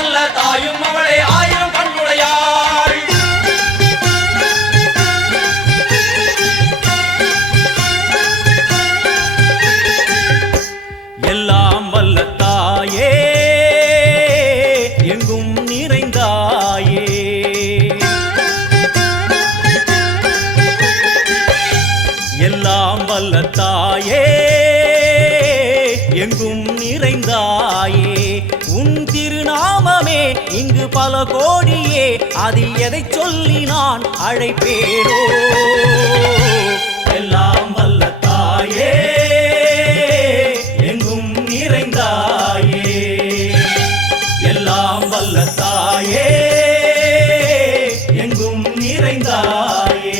நல்ல தாயும் அவளே ஆயிரம் கண்ணுடையாள். எல்லாம் வல்ல தாயே எங்கும் நிறைந்தாயே, எல்லாம் வல்ல தாயே எங்கும் நிறைந்தாயே. உன் திருநாமமே இங்கு பல கோடியே, அதில் எதை சொல்லி நான் அழைப்பேனோ. எல்லாம் வல்ல தாயே எங்கும் நிறைந்தாயே, எல்லாம் வல்ல தாயே எங்கும் நிறைந்தாயே.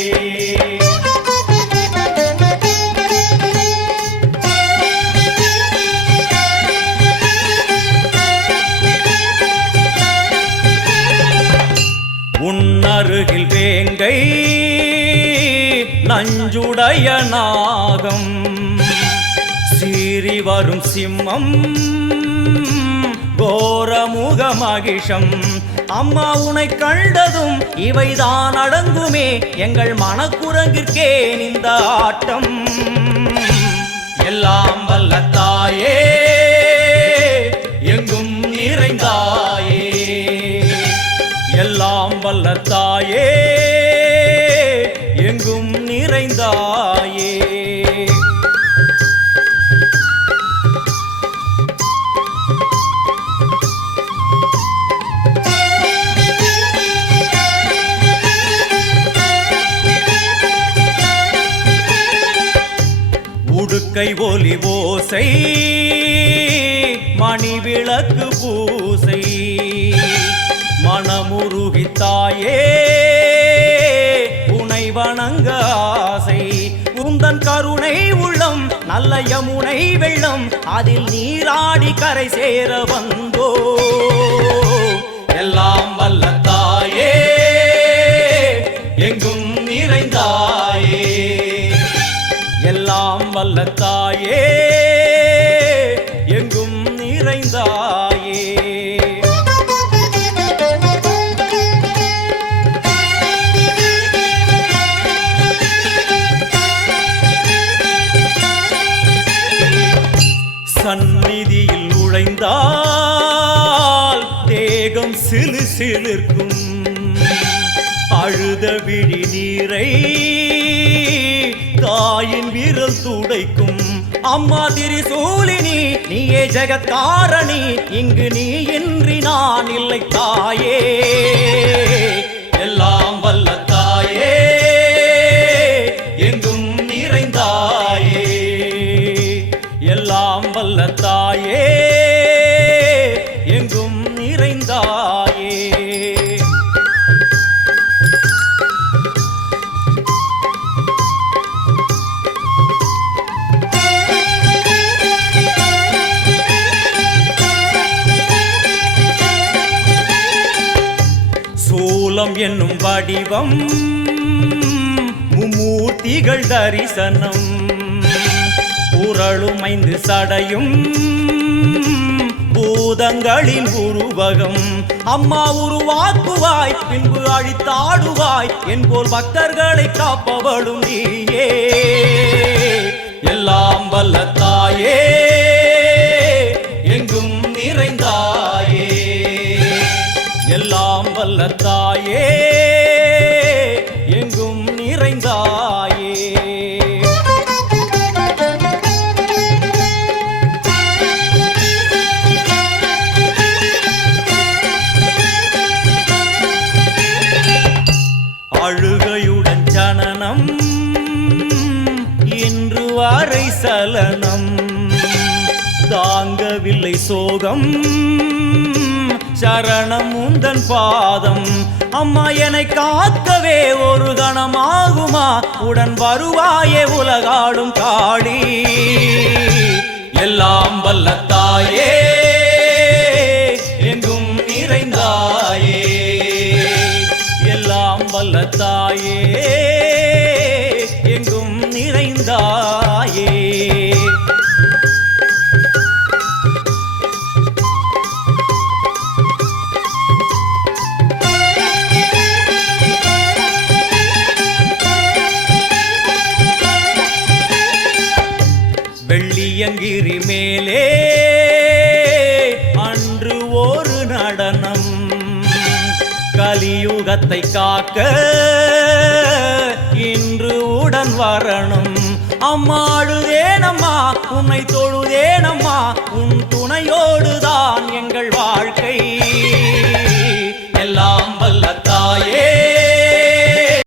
உன்னருகில் வேங்கை நஞ்சுடைய நாகம், சீறி வரும் சிம்மம் கோரமுக மகிஷம். அம்மா உனை கண்டதும் இவைதான் அடங்குமே, எங்கள் மனக்குரங்கிற்கே இந்த ஆட்டம். எல்லாம் வல்ல தாயே எங்கும் நிறைந்தாயே, எல்லாம் வல்ல தாயே எங்கும் நிறைந்தாயே. உடுக்கை ஒலி ஓசை மணி விளக்கு பூசை, மனமுருகி தாயே உனை வணங்க ஆசை. உந்தன் கருணை உள்ளம் நல்ல யமுனை வெள்ளம், அதில் நீராடி கரை சேர வந்தோ. எல்லாம் வல்ல தாயே எங்கும் நிறைந்தாயே, எல்லாம் வல்ல தாயே எங்கும் நிறைந்தாயே. சந்நிதியில் நுழைந்தால் தேகம் சிலு சிலிர்க்கும், அழுத விழி நீரை தாயின் விரல் துடைக்கும். அம்மா திரிசூலினி நீயே ஜெகத்காரணி, இங்கு நீ இன்றி நான் இல்லை தாயே. எல்லாம் வல்ல தாயே எங்கும் நிறைந்தாயே, எல்லாம் வல்ல தாயே எங்கும் நிறைந்தாயே. சூலம் என்னும் வடிவம் மும்மூர்த்திகள் தரிசனம், உரளும் 5 சடையும் பூதங்களின் உருவகம். அம்மா உருவாக்குவாய் பின்பு அழித்தாடுவாய், என்போல் பக்தர்களை காப்பவளும் நீயே. எல்லாம் வல்ல தாயே எங்கும் நிறைந்தாயே, எல்லாம் வல்ல தாயே எங்கும் நிறைந்தாயே. அழுகையுடன் ஜனனம் இன்று வரை சலனம், தாங்கவில்லை சோகம் சரணம் உந்தன் பாதம். அம்மா என்னை காக்கவே ஒரு கணமாகுமா, உடன் வருவாயே உலகாடும் காளி. எல்லாம் வல்ல தாயே எங்கும் நிறைந்தாயே, எல்லாம் வல்ல தாயே எங்கும் நிறைந்தாயே. கலியுகத்தை காக்க இன்று உடன் வரணும். அம்மா அழுதேனம்மா உன்னை தொழுதேனம்மா, உன் துணையோடுதான் எங்கள் வாழ்க்கை.